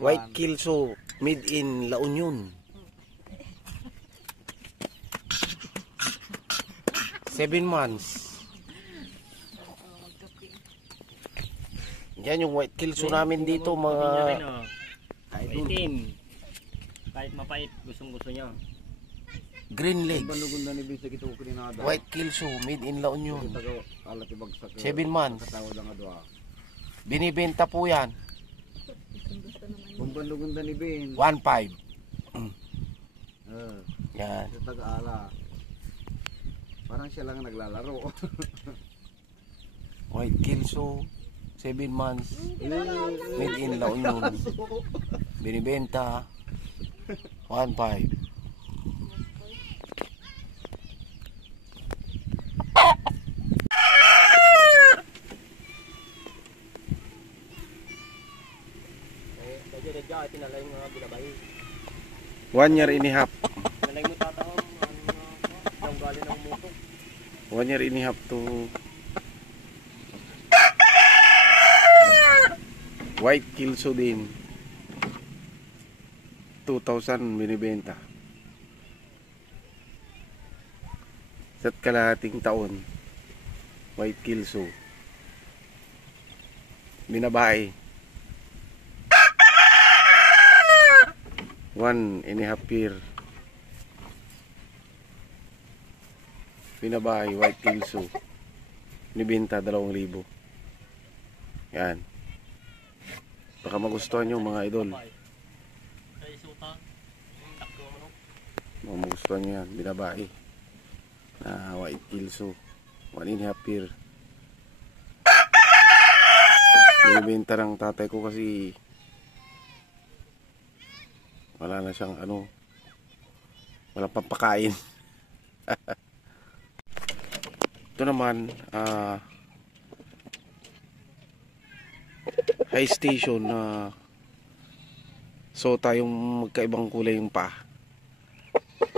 White Kelso, made in La Union. 7 months. Yan yung White Kelso namin dito, mga itim. Kahit mapait, gustong-gusto niya. green legs. White Kelso, made in La Union. 7 months. Binibenta po yan. 1.5. Yan. Parang siya lang naglalaro. White Kelso, 7 months. Made in La Union. Binibenta 1.5. Tinalay mo nga binabahi. 1 year and a half. Tinalay mo tatawag ang gali ng muto. 1 year and a half to White Kelso din. 2,000 binibenta. Sa kalahating taon. White Kelso. Binabae. 1 and a half year. Binabae, White Kelso. Binibenta 2,000. Yan. Baka magustuhan nyo mga idol. Baka magustuhan nyo yan. Binabae na White Kelso. 1 and a half year. Binibenta ng tatay ko kasi wala na siyang walang pampakain. Ito naman high station na so tayong magkaibang kulay yung pa.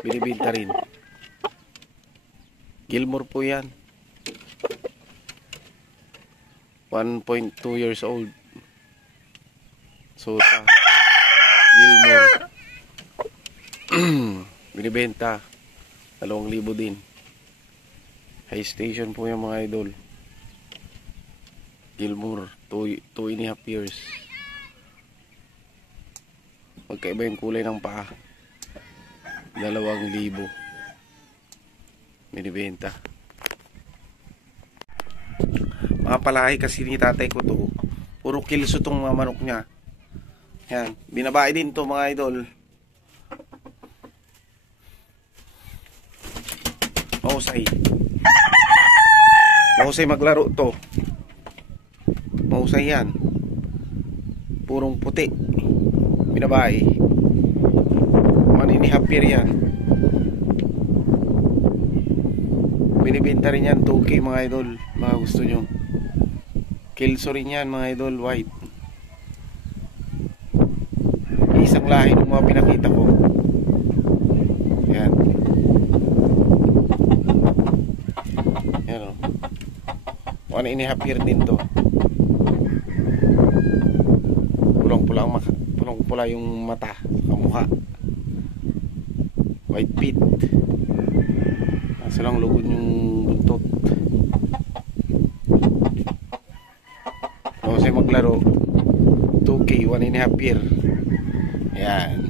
Binibenta rin. Gilmore po yan. 1.2 years old. Sota Gilmore. Binibenta 2,000 din. High station po yung mga idol. Gilmore 2 and a half years. Magkaiba yung kulay ng paa. 2,000 binibenta. Mga palahi kasi ni tatay ko to. Puro Kelso tong mga manok niya. Yan, binabae din to mga idol. Mahusay. Mahusay maglaro to. Mahusay yan. Purong puti. Binabae. 1 and a half year yan. Binibenta rin yan 2K mga idol. Mga gusto nyo. Kelso rin yan mga idol. White. Isang lahi ng mga pinakita ko. Yan. Yan o. 1 and a half year din to. Pulang-pula yung mata. Kamukha. White feet. Nasa lang lugod yung buntot. Kasi maglaro 2K 1 and a half year. Yan.